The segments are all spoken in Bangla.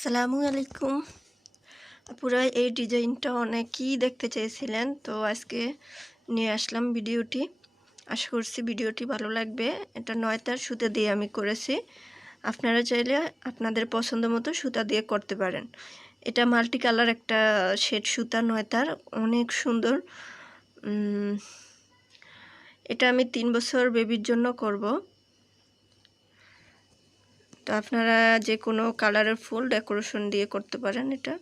আসসালামু আলাইকুম। আপুরা এই ডিজাইনটা অনেকেই দেখতে চেয়েছিলেন, তো আজকে নিয়ে আসলাম ভিডিওটি। আশা করছি ভিডিওটি ভালো লাগবে। এটা 9 তার সুতা দিয়ে আমি করেছি। আপনারা চাইলে আপনাদের পছন্দ মতো সুতা দিয়ে করতে পারেন। এটা মাল্টি কালার একটা শেড সুতা, 9 তার, অনেক সুন্দর। এটা আমি 3 বছর বেবির জন্য করব। তো আপনারা যে কোনো কালারের ফুল ডেকোরেশন দিয়ে করতে পারেন। এটা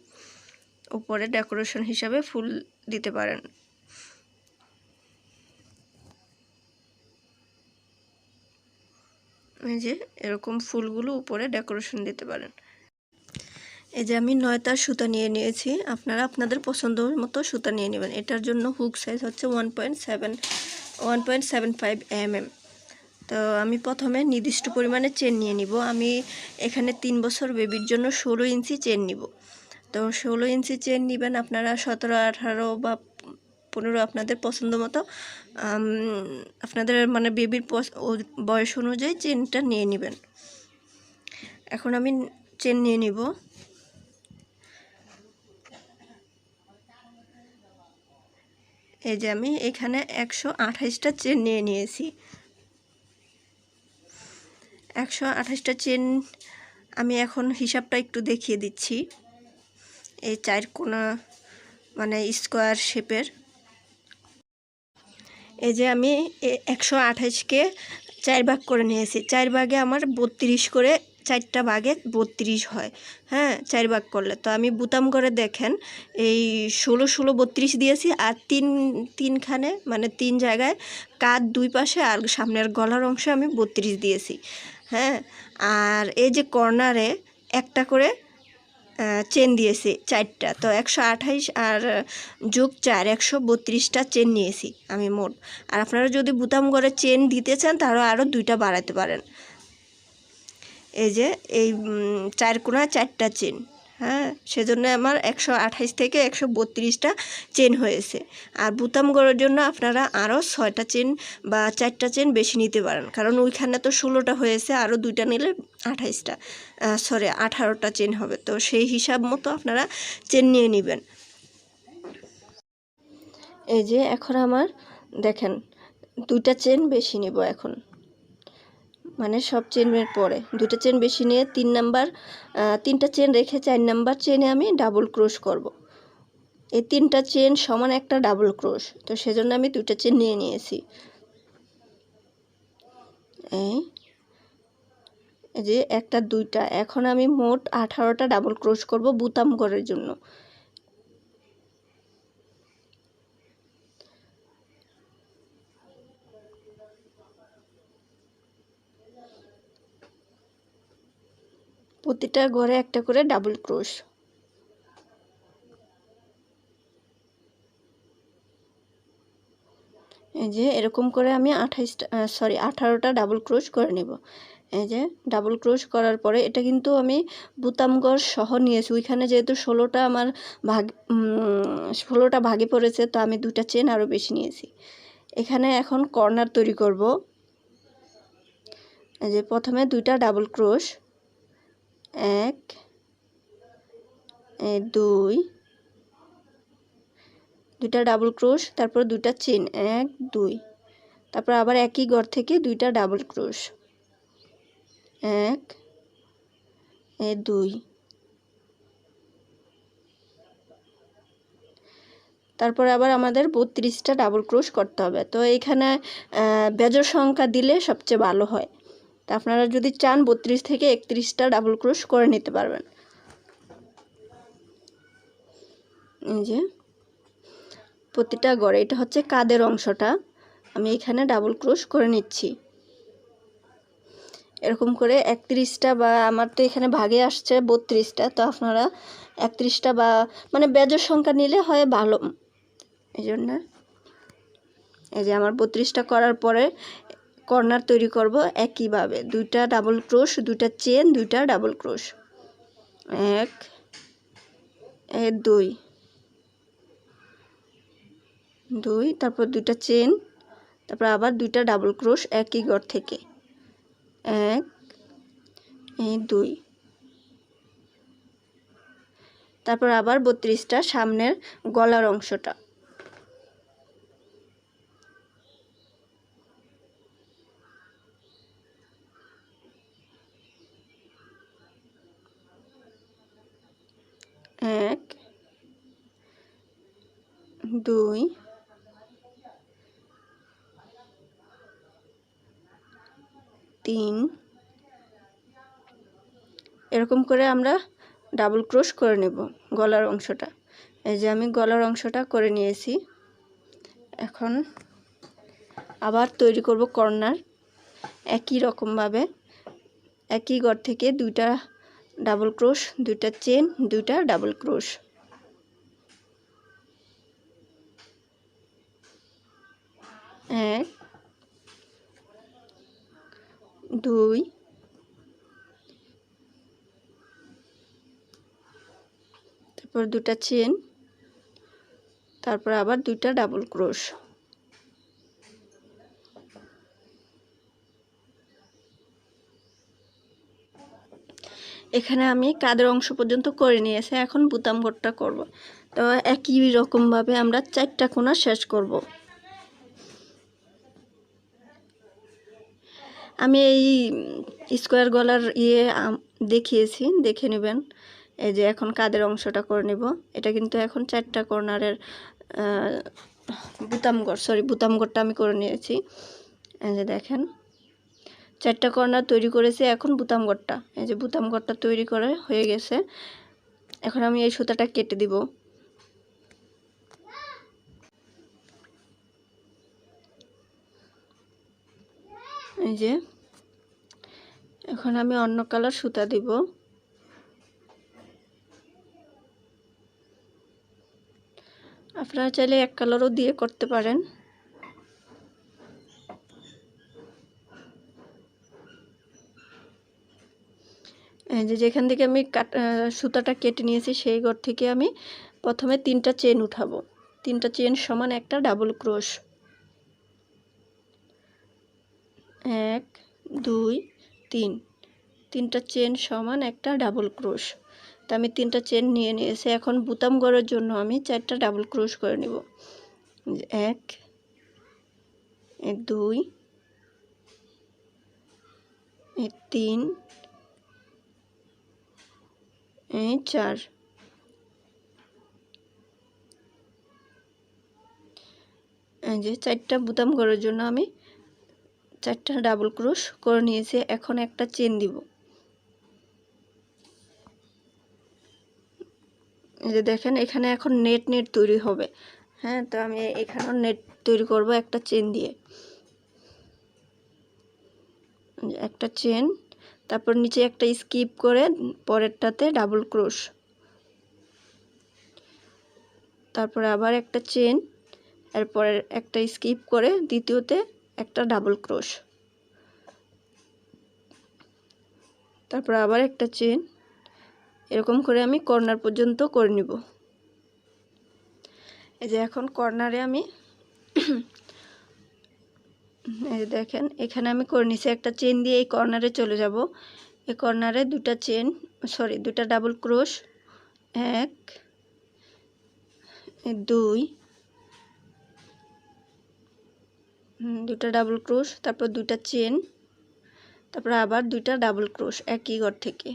উপরে ডেকোরেশন হিসাবে ফুল দিতে পারেন। এই যে এরকম ফুলগুলো উপরে ডেকোরেশন দিতে পারেন। এই যে আমি 9 তার সুতা নিয়ে নিয়েছি। আপনারা আপনাদের পছন্দ মতো সুতা নিয়ে নেবেন। এটার জন্য হুক সাইজ হচ্ছে 1.75 mm। তো আমি প্রথমে নির্দিষ্ট পরিমাণে চেন নিয়ে নিব। আমি এখানে 3 বছর বেবির জন্য 16 ইঞ্চি চেন নিব। তো 16 ইঞ্চি চেন নেবেন আপনারা, 17, 18 বা 15 আপনাদের পছন্দ মতো, আপনাদের মানে বেবির বয়স অনুযায়ী চেনটা নিয়ে নেবেন। এখন আমি চেন নিয়ে নিব। এই যে আমি এখানে 128টা চেন নিয়ে নিয়েছি। 128টা চেন আমি এখন হিসাবটা একটু দেখিয়ে দিচ্ছি। এই 4 কোণা মানে স্কোয়ার শেপের। এই যে আমি 128কে 4 ভাগ করে নিয়েছি। 4 ভাগে আমার 32 করে, 4টা ভাগে 32 হয়। হ্যাঁ, 4 ভাগ করলে তো আমি বুতাম করে দেখেন এই 16 32 দিয়েছি। আর তিনখানে মানে 3 জায়গায় কাঁধ 2 পাশে আর সামনের গলার অংশে আমি 32 দিয়েছি। হ্যাঁ, আর এই যে কর্নারে একটা করে চেন দিয়েছি 4টা। তো 128 আর যোগ 4 132টা চেন নিয়েছি আমি মোট। আর আপনারা যদি বুতাম করে চেন দিতে চান তাহলে আরও 2টা বাড়াতে পারেন। এই যে এই 4 কোণায় 4টা চেন। হ্যাঁ, সেজন্য আমার 128 থেকে 132টা চেন হয়েছে। আর বুতাম করার জন্য আপনারা আরও 6টা চেন বা 4টা চেন বেশি নিতে পারেন, কারণ ওইখানে তো 16টা হয়েছে, আরও 2টা নিলে 18টা চেন হবে। তো সেই হিসাব মতো আপনারা চেন নিয়ে নেবেন। এই যে এখন আমার দেখেন 2টা চেন বেশি নিব এখন, মানে সব চেনের পরে 2টা চেন বেশি নিয়ে 3টা চেন রেখে 4 নাম্বার চেনে আমি ডাবল ক্রোশ করব। এই 3টা চেন সমান একটা ডাবল ক্রোশ, তো সেজন্য আমি 2টা চেন নিয়ে নিয়েছি। এই যে একটা 2টা, এখন আমি মোট 18টা ডাবল ক্রোশ করব বুতাম করার জন্য। প্রতিটা ঘরে একটা করে ডাবল ক্রোশ। এই যে এরকম করে আমি 18টা ডাবল ক্রোশ করে নেব। এই যে ডাবল ক্রোশ করার পরে এটা কিন্তু আমি বুতামঘর সহ নিয়েছি। ওইখানে যেহেতু 16টা আমার 16টা ভাগে পড়েছে, তো আমি 2টা চেন আরও বেশি নিয়েছি। এখানে এখন কর্নার তৈরি করব। এই যে প্রথমে 2টা ডাবল ক্রোশ, 1 2, 2টা ডাবল ক্রোশ, তারপর 2টা চেন 1 2, তারপর আবার একই ঘর থেকে 2টা ডাবল ক্রোশ 1 2, তারপর আবার আমাদের 32টা ডাবল ক্রোশ করতে হবে। তো এখানে বেজোড় সংখ্যা দিলে সবচেয়ে ভালো হয়। তা আপনারা যদি চান 32 থেকে 31টা ডাবল ক্রোশ করে নিতে পারবেন। এই যে প্রতিটা ঘরে, এটা হচ্ছে কাঁধের অংশটা, আমি এখানে ডাবল ক্রোশ করে নিচ্ছি। এরকম করে 31টা, বা আমার তো এখানে ভাগে আসছে 32টা, তো আপনারা 31টা বা মানে বেজোড় সংখ্যা নিলে হয় ভালো। এই জন্য এই যে আমার 32টা করার পরে কর্নার তৈরি করব একইভাবে। 2টা ডাবল ক্রোশ, 2টা চেন, 2টা ডাবল ক্রোশ, 1 2 2, তারপর 2টা চেন, তারপর আবার 2টা ডাবল ক্রোশ একই ঘর থেকে, 1 2, তারপর আবার 32টা সামনের গলার অংশটা। এক, দুই, তিন, এরকম করে আমরা ডাবল ক্রোশ করে নেব গলার অংশটা। এই যে আমি গলার অংশটা করে নিয়েছি। এখন আবার তৈরি করব কর্নার। একই রকমভাবে একই ঘর থেকে 2টা ডাবল ক্রোশ, 2টা চেন, 2টা ডাবল ক্রোশ। এক, দুই, তারপর 2টা চেন, তারপর আবার 2টা ডাবল ক্রোশ। এখানে আমি কাঁধের অংশ পর্যন্ত করে নিয়েছি। এখন বুতাম ঘরটা করব। তো একই রকমভাবে আমরা 4টা কোণা শেষ করব। আমি এই স্কোয়ার গলার দেখিয়েছি, দেখে নেবেন। এই যে এখন কাঁধের অংশটা করে নেব। এটা কিন্তু এখন 4টা কর্নারের বুতাম ঘরটা আমি করে নিয়েছি। এই যে দেখেন 4টা কর্নার তৈরি করেছি। এখন বুতাম ঘরটা, এই যে বুতাম ঘরটা তৈরি করে হয়ে গেছে। এখন আমি এই সুতাটা কেটে দিব। এই যে এখন আমি অন্য কালার সুতা দিব। আপনারা চাইলে এক কালারও দিয়ে করতে পারেন। এই যে যেখান থেকে আমি সুতাটা কেটে নিয়েছি সেই ঘর থেকে আমি প্রথমে 3টা চেন উঠাবো। 3টা চেন সমান একটা ডাবল ক্রোশ। 1, 2, 3, 3টা চেন সমান একটা ডাবল ক্রোশ। তো আমি 3টা চেন নিয়ে নিয়েছি। এখন বুতাম ঘরের জন্য আমি 4টা ডাবল ক্রোশ করে নেব। 1, 2, 3, 4। এই যে 4টা বুতাম ঘরের জন্য আমি 4টা ডাবল ক্রোশ করে নিয়েছি। এখন একটা চেন দিব। এই যে দেখেন এখানে এখন নেট তৈরি হবে। হ্যাঁ, তো আমি এখানেও নেট তৈরি করব একটা চেন দিয়ে। একটা চেন, তারপর নিচে একটা স্কিপ করে পরেরটাতে ডাবল ক্রোশ, তারপর আবার একটা চেন, এরপরে একটা স্কিপ করে দ্বিতীয়তে একটা ডাবল ক্রোশ, তারপর আবার একটা চেন। এরকম করে আমি কর্নার পর্যন্ত করে নিব। এই যে এখন কর্নারে আমি এই দেখেন এখানে আমি করে নিছি। একটা চেন দিয়ে এই কর্নারে চলে যাব। এই কর্নারে 2টা ডাবল ক্রোশ, 1, 2, 2টা ডাবল ক্রোশ, তারপর 2টা চেন, তারপর আবার 2টা ডাবল ক্রোশ একই ঘর থেকে।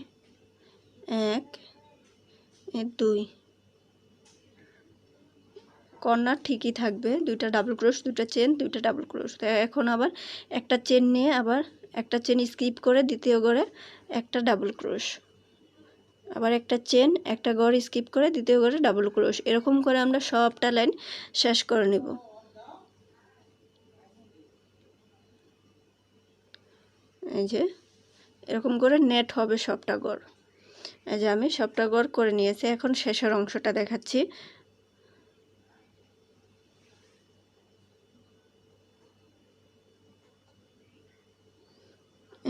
1, 2, কর্নার ঠিকই থাকবে। 2টা ডাবল ক্রোশ, 2টা চেন, 2টা ডাবল ক্রোশ। তো এখন আবার একটা চেন নিয়ে আবার একটা চেন স্কিপ করে দ্বিতীয় ঘরে একটা ডাবল ক্রোশ, আবার একটা চেন, একটা ঘর স্কিপ করে দ্বিতীয় ঘরে ডাবল ক্রোশ। এরকম করে আমরা সবটা লাইন শেষ করে নেব। এই যে এরকম করে নেট হবে সবটা ঘর। এই যে আমি সবটা ঘর করে নিয়েছি। এখন শেষের অংশটা দেখাচ্ছি।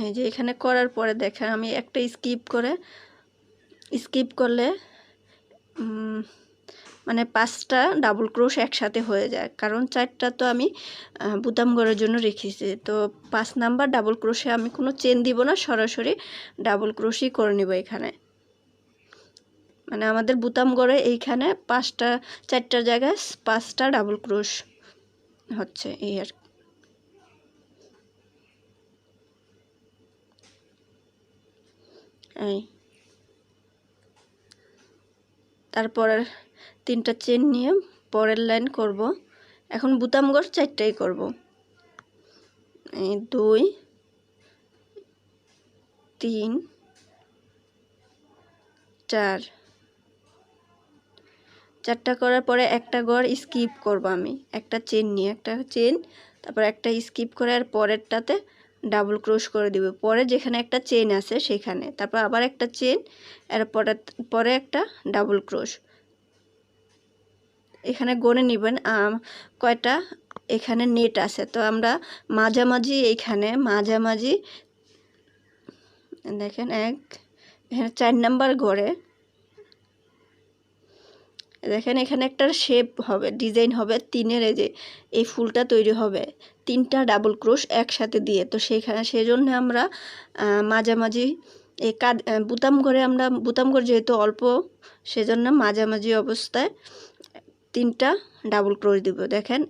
এই যে এখানে করার পরে দেখেন আমি একটা স্কিপ করলে মানে 5টা ডাবল ক্রোশ একসাথে হয়ে যায়, কারণ 4টা তো আমি বুতাম ঘরের জন্য রেখেছি। তো 5 নাম্বার ডাবল ক্রোশে আমি কোনো চেন দিব না, সরাসরি ডাবল ক্রোশই করে নিব এখানে। মানে আমাদের বুতাম গড়ে এইখানে 4টা জায়গায় 5টা ডাবল ক্রোশ হচ্ছে এই আর এই। তারপরে 3টা চেন নিয়ে পরের লাইন করব। এখন বুতাম গড় 4টাই করব। এই 2 3 4 4টা করার পরে একটা গড় স্কিপ করব আমি, একটা চেন নিয়ে, একটা চেন, তারপর একটা স্কিপ করে আর পরেরটাতে ডাবল ক্রোশ করে দিব। পরে যেখানে একটা চেন আছে সেখানে, তারপর আবার একটা চেন, এর পরে একটা ডাবল ক্রোশ। এখানে গণে নেবেন কয়টা এখানে নেট আছে। তো আমরা মাঝামাঝি, এইখানে মাঝামাঝি দেখেন এখানে 4 নাম্বার ঘরে দেখেন এখানে একটা শেপ হবে, ডিজাইন হবে 3-এর, এই যে এই ফুলটা তৈরি হবে 3টা ডাবল ক্রোশ একসাথে দিয়ে। তো সেজন্য আমরা মাঝামাঝি এই বুতাম ঘরে, আমরা বুতাম ঘর যেহেতু অল্প, সেজন্য মাঝামাঝি অবস্থায় 3টা ডাবল ক্রোশ দিব। দেখেন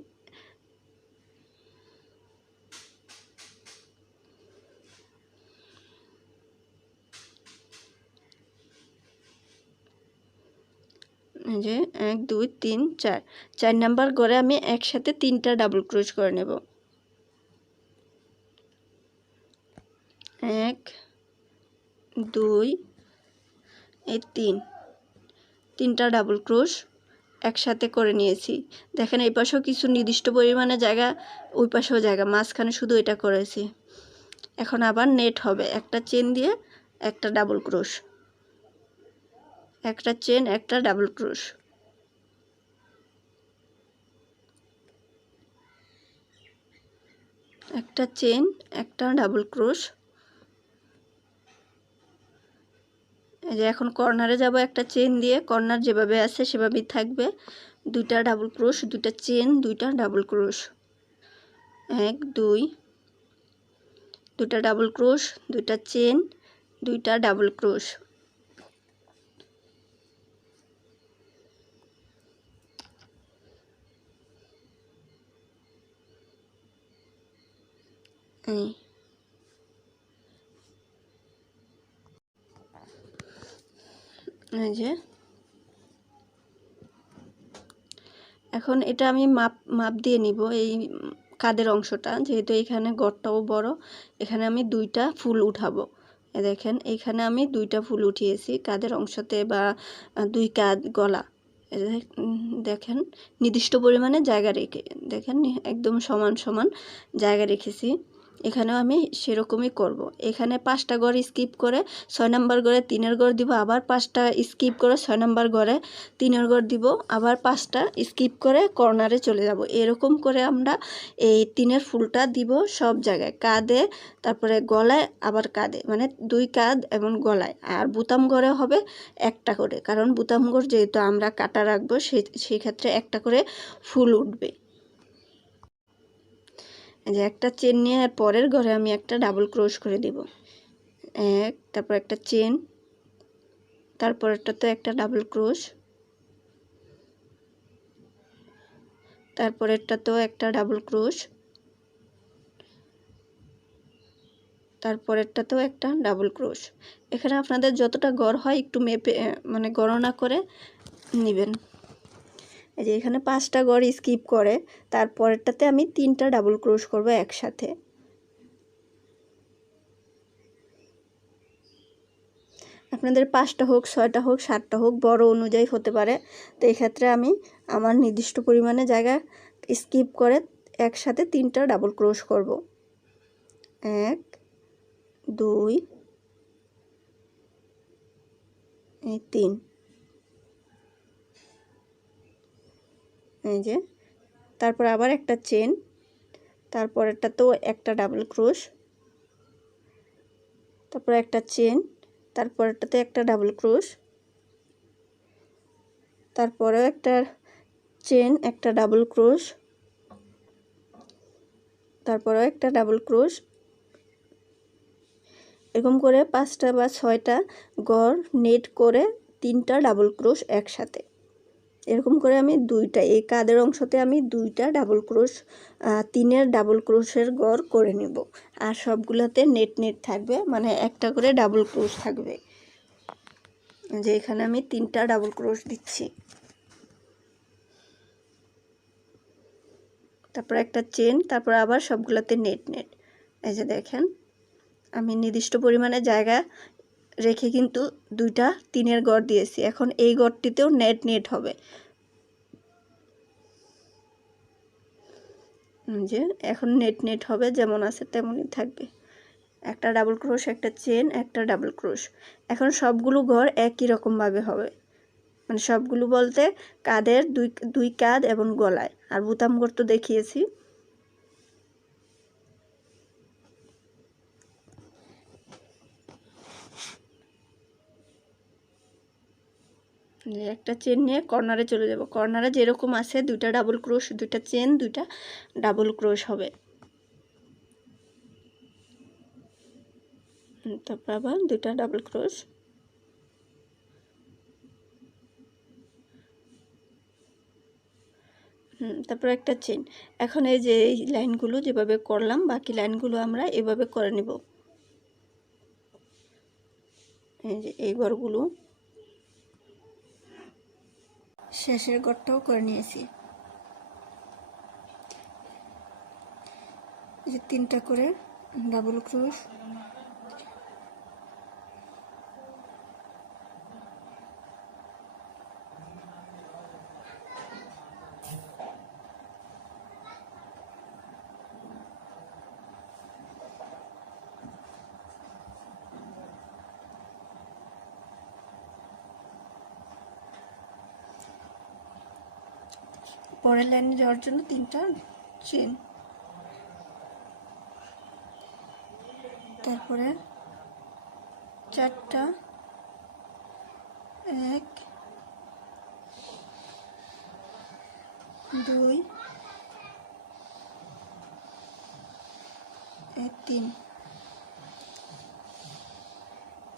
এই যে 1 2 3 4, 4 নাম্বার ঘরে আমি একসাথে 3টা ডাবল ক্রোশ করে নেব। 1 2 এই 3টা ডাবল ক্রোশ একসাথে করে নিয়েছি। দেখেন এই পাশেও কিছু নির্দিষ্ট পরিমাণে জায়গা, ওই পাশেও জায়গা, মাঝখানে শুধু এটা করেছি। এখন আবার নেট হবে, একটা চেন দিয়ে একটা ডাবল ক্রোশ, একটা চেন একটা ডাবল ক্রোশ, একটা চেন একটা ডাবল ক্রোশ। এই যে এখন কর্নারে যাব, একটা চেন দিয়ে, কর্নার যেভাবে আছে সেভাবেই থাকবে, 2টা ডাবল ক্রোশ, 2টা চেন, 2টা ডাবল ক্রোশ, 1 2, 2টা ডাবল ক্রোশ, 2টা চেন, 2টা ডাবল ক্রোশ। এই যে এখন এটা আমি মাপ দিয়ে নিব, এই কাদের অংশটা, যেহেতু এখানে গড়টাও বড়, এখানে আমি 2টা ফুল উঠাবো। দেখেন এখানে আমি 2টা ফুল উঠিয়েছি কাদের অংশতে, বা 2 কাঁধ গলা। দেখেন নির্দিষ্ট পরিমাণে জায়গা রেখে, দেখেন একদম সমান সমান জায়গা রেখেছি। এখানেও আমি সেরকমই করব। এখানে 5টা ঘর স্কিপ করে 6 নাম্বার ঘরে 3-এর ঘর দিব, আবার 5টা স্কিপ করে 6 নাম্বার ঘরে 3-এর ঘর দিব, আবার 5টা স্কিপ করে কর্নারে চলে যাব। এরকম করে আমরা এই 3-এর ফুলটা দিব সব জায়গায়, কাঁধে, তারপরে গলায়, আবার কাঁধে, মানে 2 কাঁধ এবং গলায়। আর বুতাম ঘরে হবে একটা করে, কারণ বুতাম ঘর যেহেতু আমরা কাটা রাখবো, সেই ক্ষেত্রে একটা করে ফুল উঠবে। যে একটা চেন নিয়ে আর পরের ঘরে আমি একটা ডাবল ক্রোশ করে দিব, তারপর একটা চেন, তারপরেরটাতে একটা ডাবল ক্রোশ, তারপরেরটাতেও একটা ডাবল ক্রোশ, তারপরেরটাতেও একটা ডাবল ক্রোশ। এখানে আপনাদের যতটা ঘর হয় একটু মেপে, মানে গণনা করে নেবেন। এই যে এখানে 5টা ঘর স্কিপ করে তারপরেরটাতে আমি 3টা ডাবল ক্রোশ করব একসাথে। আপনাদের 5টা হোক, 6টা হোক, 7টা হোক, বড় অনুযায়ী হতে পারে। তো এই ক্ষেত্রে আমি আমার নির্দিষ্ট পরিমাণে জায়গা স্কিপ করে একসাথে 3টা ডাবল ক্রোশ করব। 1 2 3, এই যে তারপর আবার একটা চেন, তারপরেরটাতেও একটা ডাবল ক্রোশ, তারপর একটা চেন, তারপরেরটাতে একটা ডাবল ক্রোশ, তারপরেও একটা চেন একটা ডাবল ক্রোশ, তারপরেও একটা ডাবল ক্রোশ। এরকম করে 5টা বা 6টা ঘর নেট করে 3টা ডাবল ক্রোশ একসাথে। এরকম করে আমি দুইটা, এই কাঁধের অংশতে আমি 2টা ডাবল ক্রোশ 3এর ডাবল ক্রোশের গড় করে নিব। আর সবগুলোতে নেট নেট থাকবে, মানে একটা করে ডাবল ক্রোশ থাকবে। যে এখানে আমি 3টা ডাবল ক্রোশ দিচ্ছি, তারপর একটা চেন, তারপর আবার সবগুলোতে নেট নেট। এই যে দেখেন আমি নির্দিষ্ট পরিমাণে জায়গা রেখে কিন্তু 2টা 3এর গড় দিয়েছি। এখন এই গড়টিতেও নেট নেট হবে। যে এখন নেট নেট হবে, যেমন আছে তেমনই থাকবে। একটা ডাবল ক্রোশ, একটা চেন, একটা ডাবল ক্রোশ। এখন সবগুলো ঘর একই রকমভাবে হবে, মানে সবগুলো বলতে কাঁধের দুই কাঁধ এবং গলায়। আর বুতাম ঘর তো দেখিয়েছি। একটা চেন নিয়ে কর্নারে চলে যাব। কর্নারে যেরকম আছে 2টা ডাবল ক্রোশ, 2টা চেন, 2টা ডাবল ক্রোশ হবে। তারপর আবার 2টা ডাবল ক্রোশ, তারপর একটা চেন। এখন এই যে এই লাইনগুলো যেভাবে করলাম, বাকি লাইনগুলো আমরা এভাবে করে নিব। এই যে এই ঘরগুলো, শেষের ঘরটাও করে নিয়েছি। এই যে 3টা করে ডাবল ক্রোশ, পরের লাইনে যাওয়ার জন্য 3টা চেন, তারপরে 4টা 1 2 3,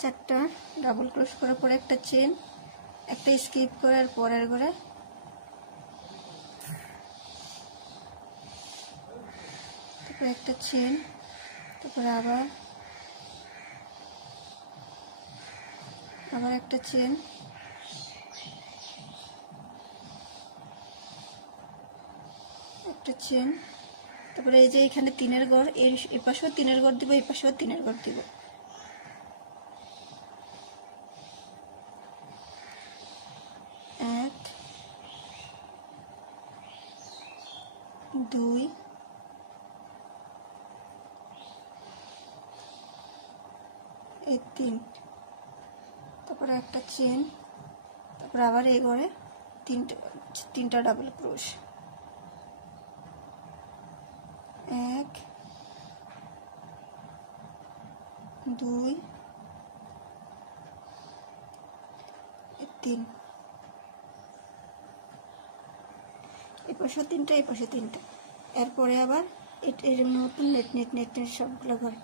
4টা ডাবল ক্রোশ করার পরে একটা চেন, একটা স্কিপ করার পরের ঘরে তারপরে একটা চেন, তারপরে আবার একটা চেন, একটা চেন, তারপরে এই যে এখানে 3এর ঘর, এই পাশেও 3এর ঘর দিব, এই পাশেও 3এর ঘর দিব। এক 2 3, তারপরে একটা চেন, তারপরে আবার এই ঘরে 3টা ডাবল ক্রোশ, 1 2 3, এই পাশে 3টা, এই পাশে 3টা। এরপরে আবার এর নতুন নেট নেট নেট নেট সবগুলো ঘর।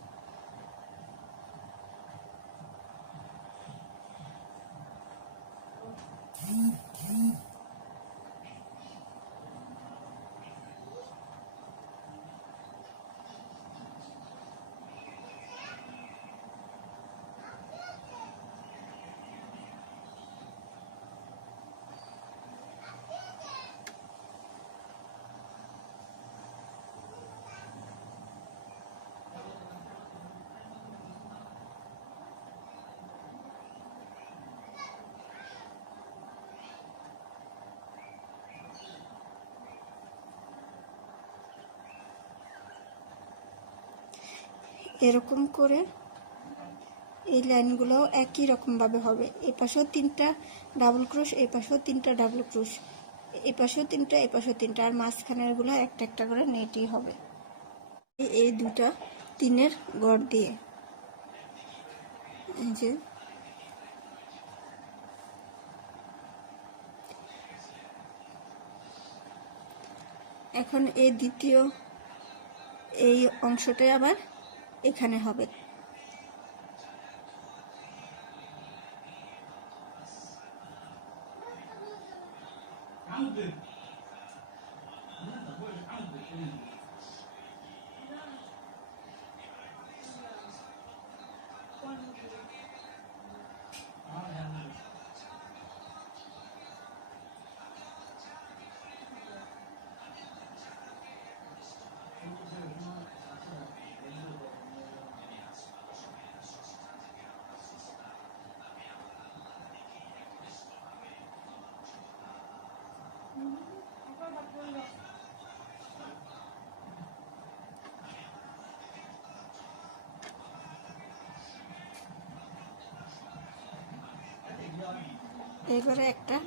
এরকম করে এই লাইনগুলো একই রকমভাবে হবে। এই পাশেও 3টা ডাবল ক্রোশ, এই পাশেও 3টা ডাবল ক্রোশ, এই পাশেও 3টা, এই পাশেও 3টা, আর মাঝখানেরগুলো একটা একটা করে নেটই হবে। এই 2টা 3এর গড় দিয়ে এই যে এখন এই দ্বিতীয় এই অংশটাই আবার এখানে হবে। এই ঘরে একটা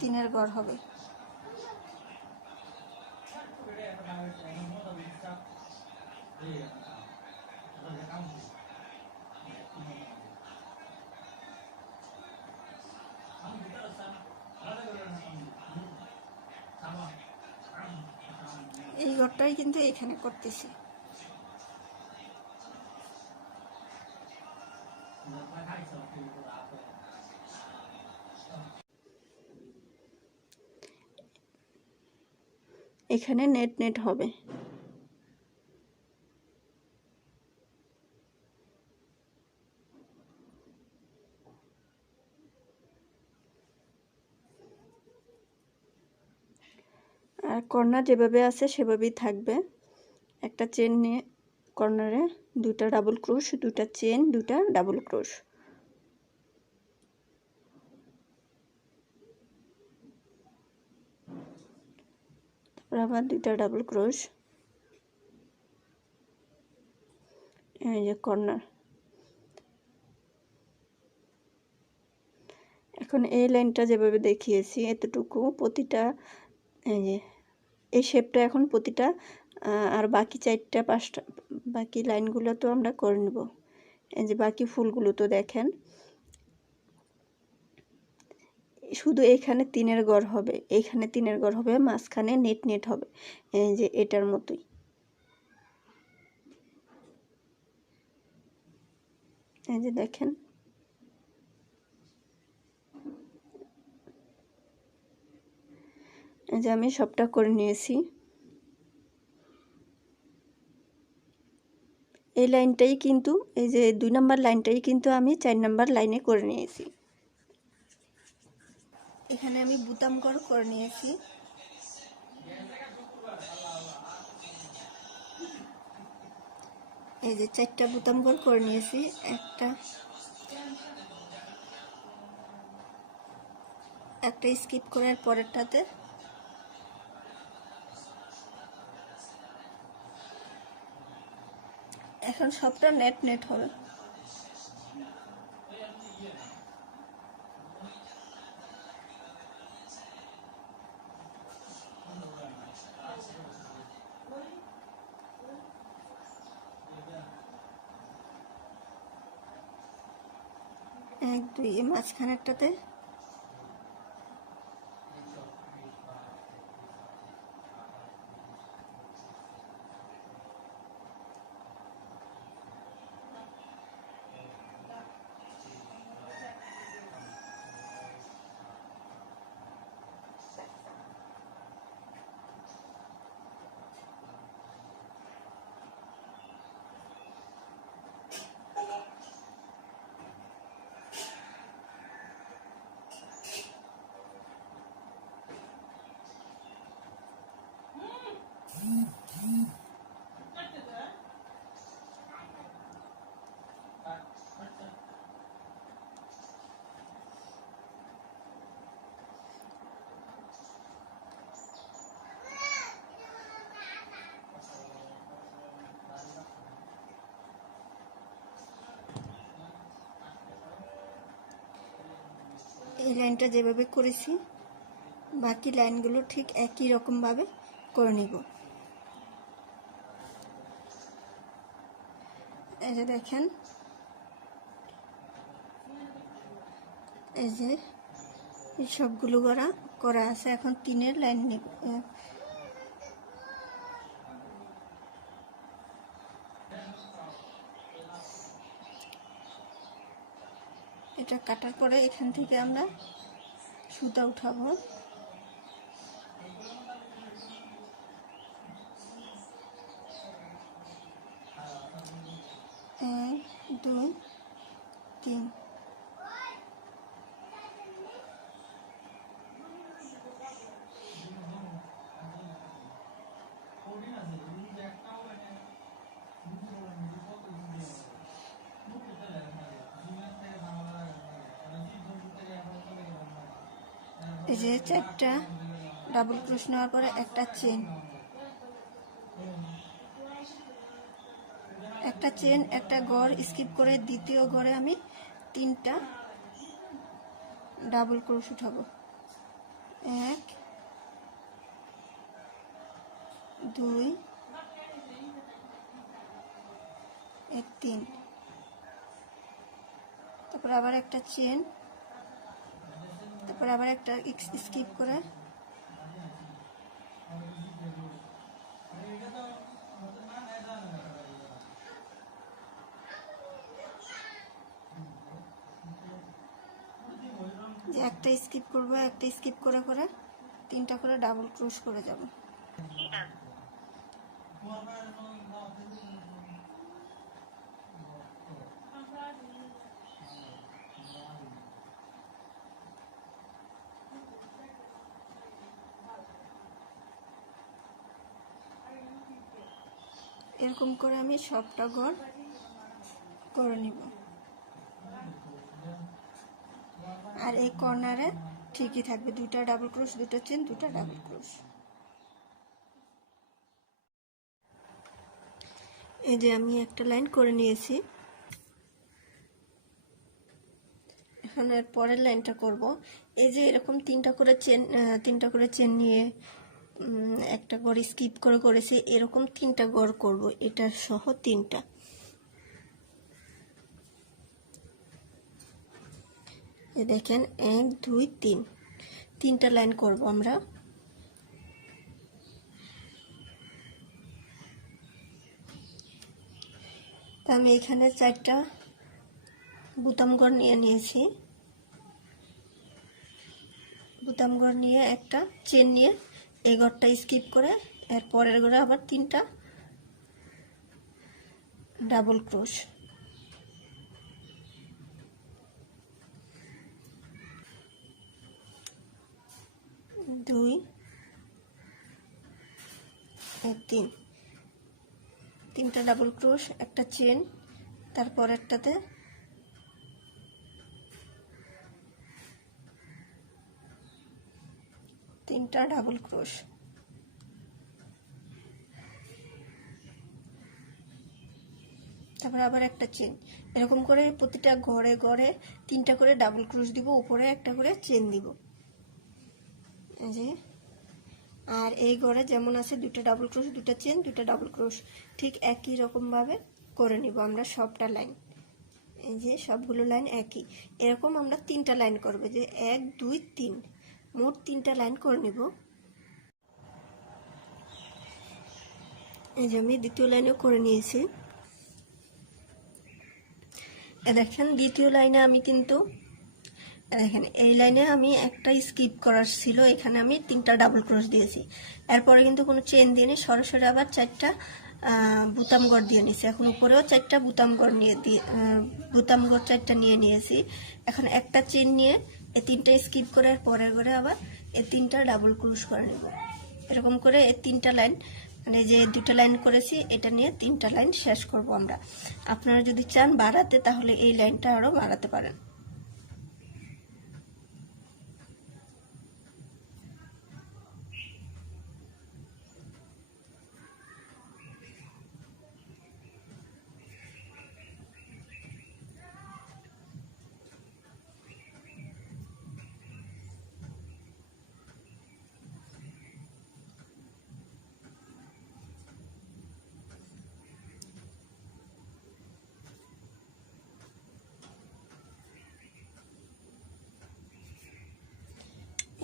তিনের ঘর হবে। এই ঘরটাই কিন্তু এখানে করতেছি। এখানে নেট নেট হবে। আর কর্নার যেভাবে আছে সেভাবেই থাকবে। একটা চেন নিয়ে কর্নারে দুইটা ডাবল ক্রোশ, দুইটা চেন, দুইটা ডাবল ক্রোশ, তারপর আবার দুইটা ডাবল ক্রোশ, এই যে কর্নার। এখন এই লাইনটা যেভাবে দেখিয়েছি এতটুকু প্রতিটা, এই যে এই শেপটা এখন প্রতিটা, আর বাকি 4টা 5টা বাকি লাইনগুলো তো আমরা করে নেব। এই যে বাকি ফুলগুলো তো দেখেন, শুধু এখানে তিনের ঘর হবে, এখানে তিনের ঘর হবে, মাঝখানে নেট নেট হবে, এই যে এটার মতোই। এই যে দেখেন, এই যে আমি সবটা করে নিয়েছি। এই লাইনটাই কিন্তু, এই যে 2 নম্বর লাইনটাই কিন্তু আমি 4 নম্বর লাইনে করে নিয়েছি। এখানে আমি বুতাম ঘর করে নিয়েছি। এই যে 4টা বুতাম ঘর করে নিয়েছি। একটা স্কিপ করে পরেরটাতে এখন সবটা নেট নেট হবে। এক দুই, মাঝখানেরটাতে এই লাইনটা যেভাবে করেছি বাকি লাইনগুলো ঠিক একই রকমভাবে করে নিব। এই যে দেখেন, এই যে এই সবগুলো করা আছে। এখন 3-এর লাইন নিব। এটা কাটার পরে এখান থেকে আমরা সুতা উঠাবো। 1 2 3। এই যে 4টা ডাবল ক্রোশ নেওয়ার পরে একটা চেন, একটা ঘর স্কিপ করে দ্বিতীয় ঘরে আমি 3টা ডাবল ক্রোশ উঠাবো, 1 2 3, তারপর আবার একটা চেন, তারপর আবার একটা স্কিপ করে যে একটা স্কিপ করব, একটা স্কিপ করে করে 3টা করে ডাবল ক্রোশ করে যাব। এরকম করে আমি সবটা ঘর করে নিব। আর এই কর্নারে ঠিকই থাকবে 2টা ডাবল ক্রোশ, 2টা চেন, 2টা ডাবল ক্রোশ। এই যে আমি একটা লাইন করে নিয়েছি, এখন এর পরের লাইনটা করব। এই যে এরকম 3টা করে চেন নিয়ে একটা ঘর স্কিপ করে করেছি, এরকম 3টা ঘর করব, এটা সহ 3টা। এই দেখেন 1 2 3, 3টা লাইন করব আমরা। তো আমি এখানে 4টা বুতাম ঘর নিয়েছি, বুতাম ঘর নিয়ে একটা চেন নিয়ে এই ঘরটা স্কিপ করে এর পরের ঘরে আবার 3টা ডাবল ক্রোশ, 2 3, 3টা ডাবল ক্রোশ, একটা চেন, তারপর একটাতে 3টা ডাবল ক্রোশ, তারপর আবার একটা চেন। এরকম করে প্রতিটা ঘরে ঘরে 3টা করে ডাবল ক্রোশ দিব, উপরে একটা করে চেন দিব। এই যে, আর এই ঘরে যেমন আছে 2টা ডাবল ক্রোশ, 2টা চেন, 2টা ডাবল ক্রোশ, ঠিক একই রকম ভাবে করে নিব আমরা সবটা লাইন। এই যে সবগুলো লাইন একই, এরকম আমরা 3টা লাইন করব, যে 1 2 3, মোট 3টা লাইন করে নিব। এই যে আমি দ্বিতীয় লাইনেও করে নিয়েছি। দেখেন দ্বিতীয় লাইনে আমি কিন্তু দেখেন এই লাইনে আমি একটা স্কিপ করার ছিল, এখানে আমি 3টা ডাবল ক্রোশ দিয়েছি, এরপরে কিন্তু কোনো চেন দিয়ে নি, সরাসরি আবার 4টা বুতাম ঘর দিয়ে নিয়েছি। এখন উপরেও 4টা বুতাম ঘর বুতাম ঘর 4টা নিয়ে নিয়েছি। এখন একটা চেন নিয়ে এই 3টা স্কিপ করে পরের ঘরে আবার এই 3টা ডাবল ক্রোশ করে নেব। এরকম করে এই 3টা লাইন, মানে যে 2টা লাইন করেছি এটা নিয়ে 3টা লাইন শেষ করব আমরা। আপনারা যদি চান বাড়াতে তাহলে এই লাইনটা আরও বাড়াতে পারেন।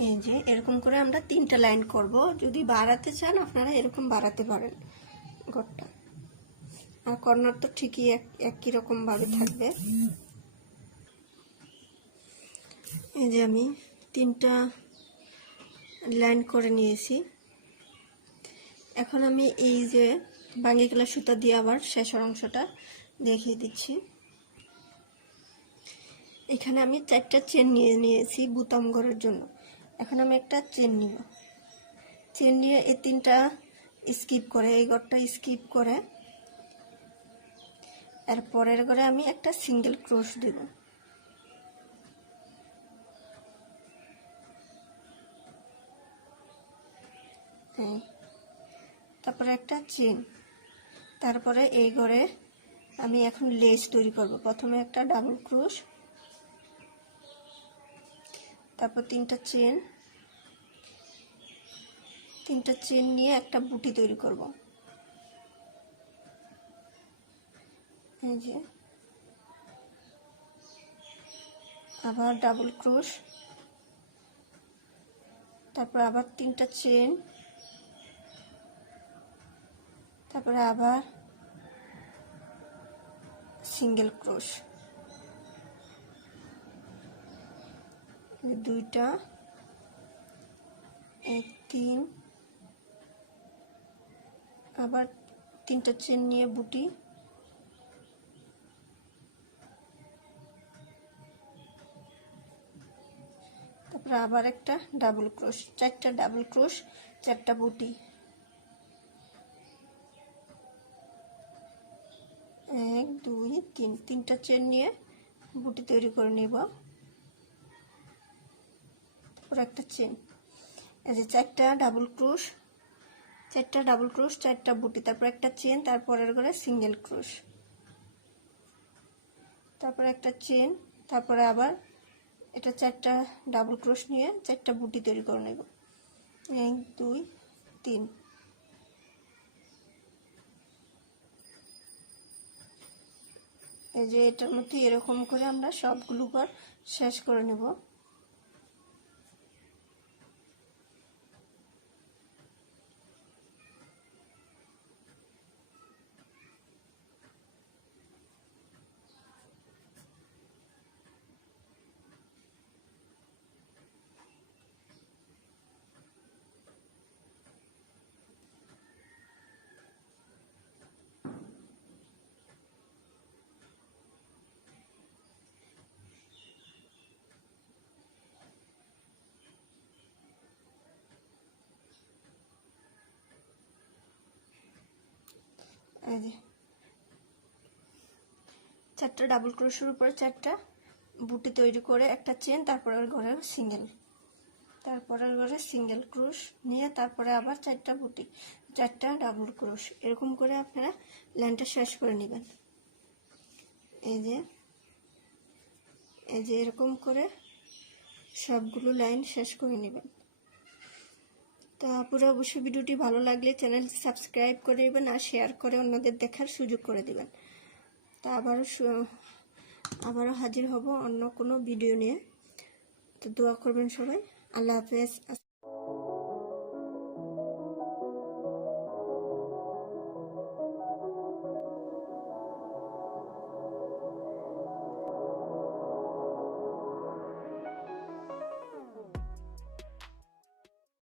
এই যে এরকম করে আমরা 3টা লাইন করব। যদি বাড়াতে চান আপনারা এরকম বাড়াতে পারেন ঘরটা, আর কর্নার তো ঠিকই একই রকম ভাবে থাকবে। এই যে আমি 3টা লাইন করে নিয়েছি। এখন আমি এই যে বাঙ্গি কালার সুতা দিয়ে আবার শেষের অংশটা দেখিয়ে দিচ্ছি। এখানে আমি 4টা চেন নিয়েছি বুতাম ঘরের জন্য। এখন আমি একটা চেন নিব, চেন নিয়ে এই 3টা স্কিপ করে এই ঘরটা স্কিপ করে এর পরের ঘরে আমি একটা সিঙ্গেল ক্রোশ দিব। হ্যাঁ, তারপরে একটা চেন, তারপরে এই ঘরে আমি এখন লেস তৈরি করব। প্রথমে একটা ডাবল ক্রোশ, তারপর তিনটা চেন নিয়ে একটা বুটি তৈরি করব। এই যে আবার ডাবল ক্রোশ, তারপর আবার তিনটা চেন, তারপরে আবার সিঙ্গেল ক্রোশ, দুইটা, এক, তিন, আবার তিনটা চেন নিয়ে বুটি, তারপরে আবার একটা ডাবল ক্রোশ, চারটা ডাবল ক্রোশ, চারটা বুটি, এক, দুই, তিন, তিনটা চেন নিয়ে বুটি তৈরি করে নেব। তারপর একটা চেন, এই যে চারটা ডাবল ক্রোশ, চারটা বুটি, তারপর একটা চেন, তারপরের ঘরে সিঙ্গেল ক্রোশ, তারপর একটা চেন, তারপরে আবার এটা চারটা ডাবল ক্রোশ নিয়ে চারটা বুটি তৈরি করে নেব। এক, দুই, তিন, এই যে এটার মধ্যে এরকম করে আমরা সবগুলো ঘর শেষ করে নেব। এই যে চারটা ডাবল ক্রোশের উপরে চারটা বুটি তৈরি করে একটা চেন, তারপরের ঘরে সিঙ্গেল ক্রোশ নিয়ে তারপরে আবার চারটা বুটি, চারটা ডাবল ক্রোশ, এরকম করে আপনারা লাইনটা শেষ করে নেবেন। এই যে এরকম করে সবগুলো লাইন শেষ করে নেবেন। তো আপুরা অবশ্যই ভিডিওটি ভালো লাগলে চ্যানেলটি সাবস্ক্রাইব করে নেবেন আর শেয়ার করে অন্যদের দেখার সুযোগ করে দিবেন। তা আবারও হাজির হব অন্য কোনো ভিডিও নিয়ে। তো দোয়া করবেন সবাই। আল্লাহ হাফেজ।